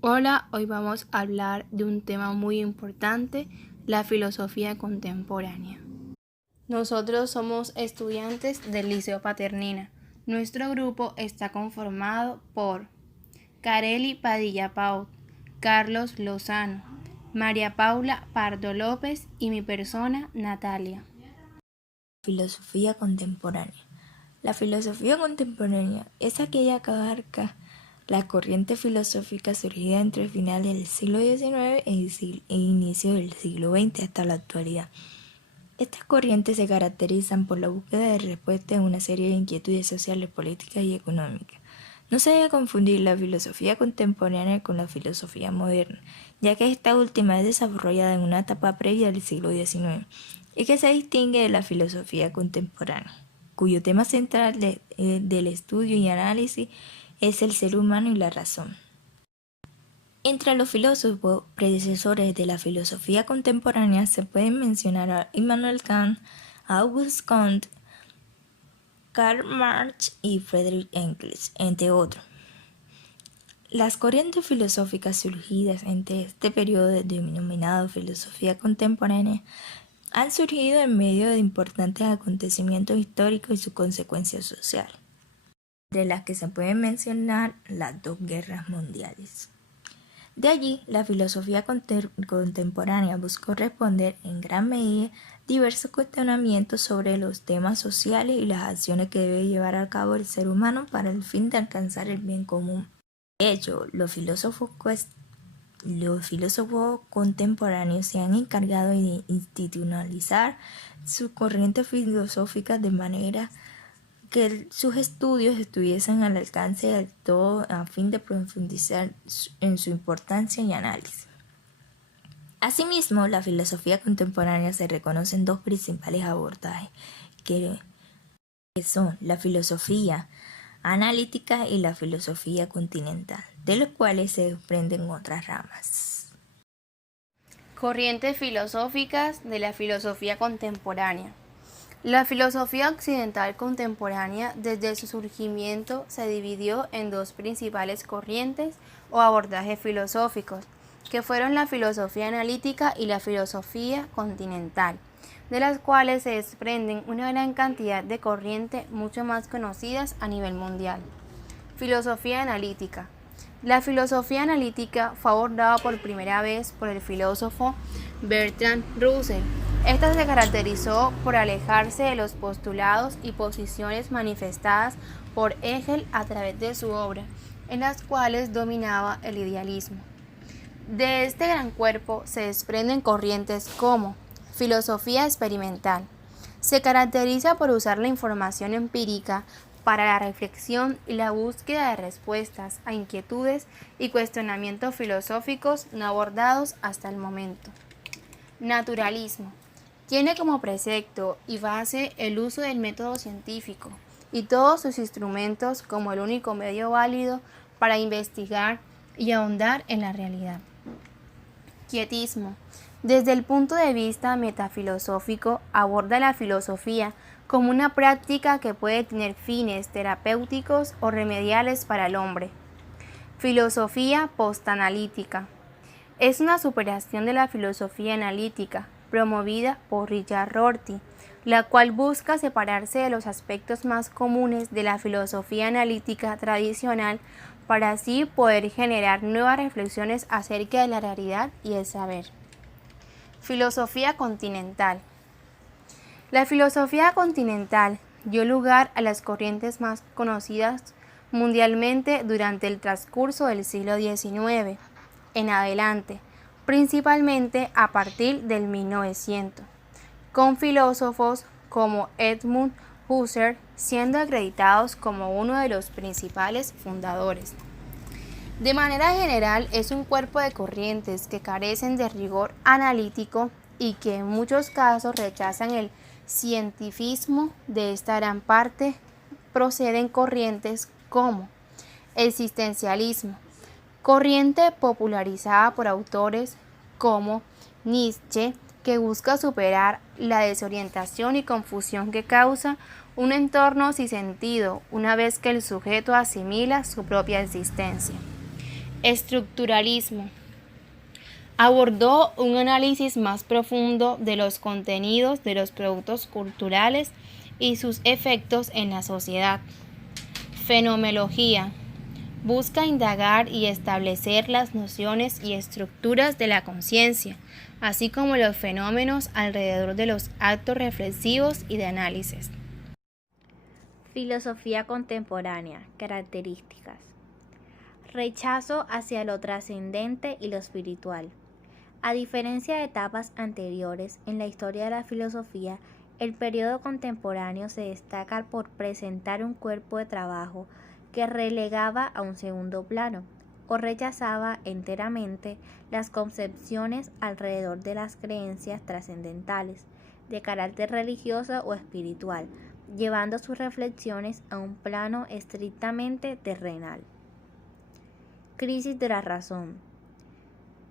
Hola, hoy vamos a hablar de un tema muy importante, la filosofía contemporánea. Nosotros somos estudiantes del Liceo Paternina. Nuestro grupo está conformado por Carely Padilla Pau, Carlos Lozano, María Paula Pardo López y mi persona, Natalia. Filosofía contemporánea. La filosofía contemporánea es aquella que abarca la corriente filosófica surgida entre finales del siglo XIX e inicio del siglo XX hasta la actualidad. Estas corrientes se caracterizan por la búsqueda de respuestas a una serie de inquietudes sociales, políticas y económicas. No se debe confundir la filosofía contemporánea con la filosofía moderna, ya que esta última es desarrollada en una etapa previa del siglo XIX y que se distingue de la filosofía contemporánea, cuyo tema central del estudio y análisis es el ser humano y la razón. Entre los filósofos predecesores de la filosofía contemporánea se pueden mencionar a Immanuel Kant, Auguste Comte, Karl Marx y Friedrich Engels, entre otros. Las corrientes filosóficas surgidas entre este periodo denominado filosofía contemporánea han surgido en medio de importantes acontecimientos históricos y sus consecuencias sociales, entre las que se pueden mencionar las dos guerras mundiales. De allí, la filosofía contemporánea buscó responder en gran medida diversos cuestionamientos sobre los temas sociales y las acciones que debe llevar a cabo el ser humano para el fin de alcanzar el bien común. De hecho, los filósofos contemporáneos se han encargado de institucionalizar sus corrientes filosóficas de manera que sus estudios estuviesen al alcance de todo a fin de profundizar en su importancia y análisis. Asimismo, la filosofía contemporánea se reconoce en dos principales abordajes, que son la filosofía analítica y la filosofía continental, de los cuales se desprenden otras ramas. Corrientes filosóficas de la filosofía contemporánea. La filosofía occidental contemporánea desde su surgimiento se dividió en dos principales corrientes o abordajes filosóficos, que fueron la filosofía analítica y la filosofía continental, de las cuales se desprenden una gran cantidad de corrientes mucho más conocidas a nivel mundial. Filosofía analítica. La filosofía analítica fue abordada por primera vez por el filósofo Bertrand Russell. Esta se caracterizó por alejarse de los postulados y posiciones manifestadas por Hegel a través de su obra, en las cuales dominaba el idealismo. De este gran cuerpo se desprenden corrientes como filosofía experimental. Se caracteriza por usar la información empírica para la reflexión y la búsqueda de respuestas a inquietudes y cuestionamientos filosóficos no abordados hasta el momento. Naturalismo. Tiene como precepto y base el uso del método científico y todos sus instrumentos como el único medio válido para investigar y ahondar en la realidad. Quietismo. Desde el punto de vista metafilosófico, aborda la filosofía como una práctica que puede tener fines terapéuticos o remediales para el hombre. Filosofía postanalítica. Es una superación de la filosofía analítica, promovida por Richard Rorty, la cual busca separarse de los aspectos más comunes de la filosofía analítica tradicional para así poder generar nuevas reflexiones acerca de la realidad y el saber. Filosofía continental. La filosofía continental dio lugar a las corrientes más conocidas mundialmente durante el transcurso del siglo XIX en adelante, principalmente a partir del 1900, con filósofos como Edmund Husserl siendo acreditados como uno de los principales fundadores. De manera general, es un cuerpo de corrientes que carecen de rigor analítico y que en muchos casos rechazan el cientificismo. De esta gran parte proceden corrientes como existencialismo, corriente popularizada por autores como Nietzsche, que busca superar la desorientación y confusión que causa un entorno sin sentido una vez que el sujeto asimila su propia existencia. Estructuralismo. Abordó un análisis más profundo de los contenidos de los productos culturales y sus efectos en la sociedad. Fenomenología. Busca indagar y establecer las nociones y estructuras de la conciencia, así como los fenómenos alrededor de los actos reflexivos y de análisis. Filosofía contemporánea. Características. Rechazo hacia lo trascendente y lo espiritual. A diferencia de etapas anteriores en la historia de la filosofía, el periodo contemporáneo se destaca por presentar un cuerpo de trabajo que relegaba a un segundo plano o rechazaba enteramente las concepciones alrededor de las creencias trascendentales, de carácter religioso o espiritual, llevando sus reflexiones a un plano estrictamente terrenal. Crisis de la razón.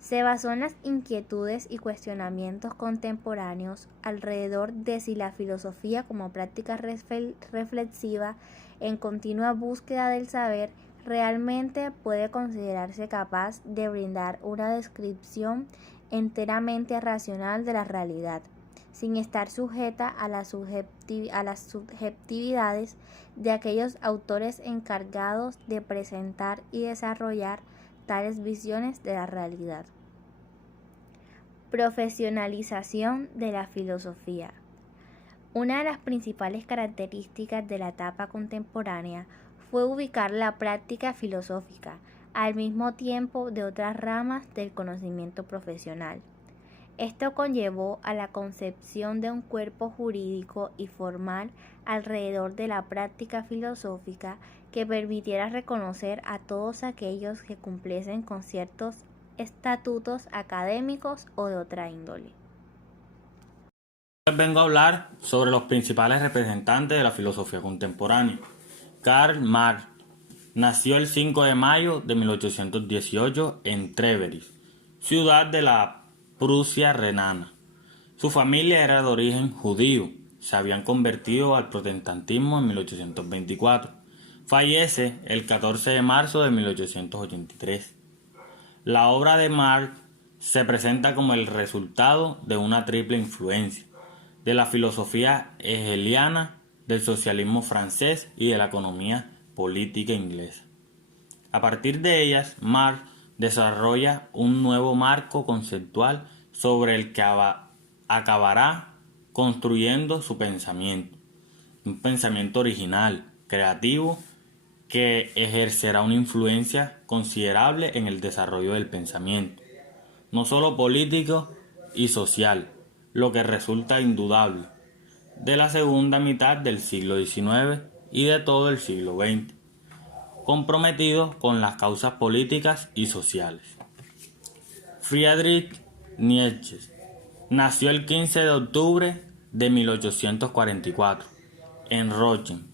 Se basó en las inquietudes y cuestionamientos contemporáneos alrededor de si la filosofía como práctica reflexiva en continua búsqueda del saber realmente puede considerarse capaz de brindar una descripción enteramente racional de la realidad, sin estar sujeta a las subjetividades de aquellos autores encargados de presentar y desarrollar tales visiones de la realidad. Profesionalización de la filosofía. Una de las principales características de la etapa contemporánea fue ubicar la práctica filosófica al mismo tiempo de otras ramas del conocimiento profesional. Esto conllevó a la concepción de un cuerpo jurídico y formal alrededor de la práctica filosófica que permitiera reconocer a todos aquellos que cumpliesen con ciertos estatutos académicos o de otra índole. Les vengo a hablar sobre los principales representantes de la filosofía contemporánea. Karl Marx nació el 5 de mayo de 1818 en Treveris, ciudad de la Prusia renana. Su familia era de origen judío, se habían convertido al protestantismo en 1824. Fallece el 14 de marzo de 1883. La obra de Marx se presenta como el resultado de una triple influencia, de la filosofía hegeliana, del socialismo francés y de la economía política inglesa. A partir de ellas, Marx desarrolla un nuevo marco conceptual sobre el que acabará construyendo su pensamiento, un pensamiento original, creativo, que ejercerá una influencia considerable en el desarrollo del pensamiento, no solo político y social, lo que resulta indudable, de la segunda mitad del siglo XIX y de todo el siglo XX, comprometido con las causas políticas y sociales. Friedrich Nietzsche nació el 15 de octubre de 1844 en Rochen,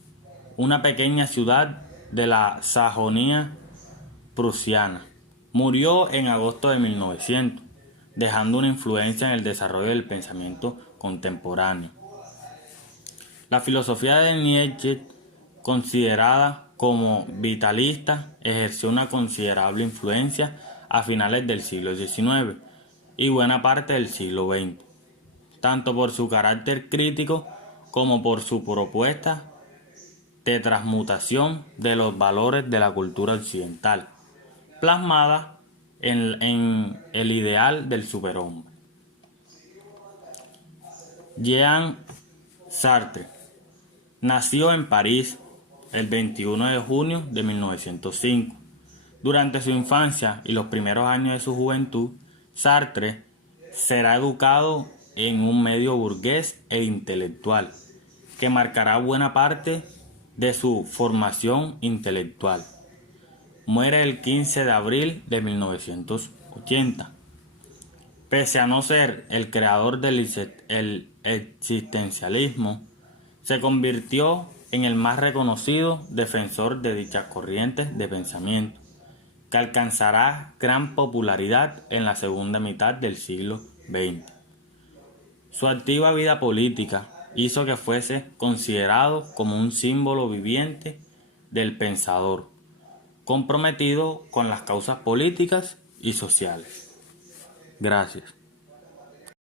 una pequeña ciudad de la Sajonia prusiana. Murió en agosto de 1900, dejando una influencia en el desarrollo del pensamiento contemporáneo. La filosofía de Nietzsche, considerada como vitalista, ejerció una considerable influencia a finales del siglo XIX y buena parte del siglo XX, tanto por su carácter crítico como por su propuesta de transmutación de los valores de la cultura occidental, plasmada en el ideal del superhombre. Jean Sartre nació en París el 21 de junio de 1905. Durante su infancia y los primeros años de su juventud, Sartre será educado en un medio burgués e intelectual, que marcará buena parte de su formación intelectual. Muere el 15 de abril de 1980. Pese a no ser el creador del existencialismo, se convirtió en el más reconocido defensor de dichas corrientes de pensamiento, que alcanzará gran popularidad en la segunda mitad del siglo XX. Su activa vida política hizo que fuese considerado como un símbolo viviente del pensador, comprometido con las causas políticas y sociales. Gracias.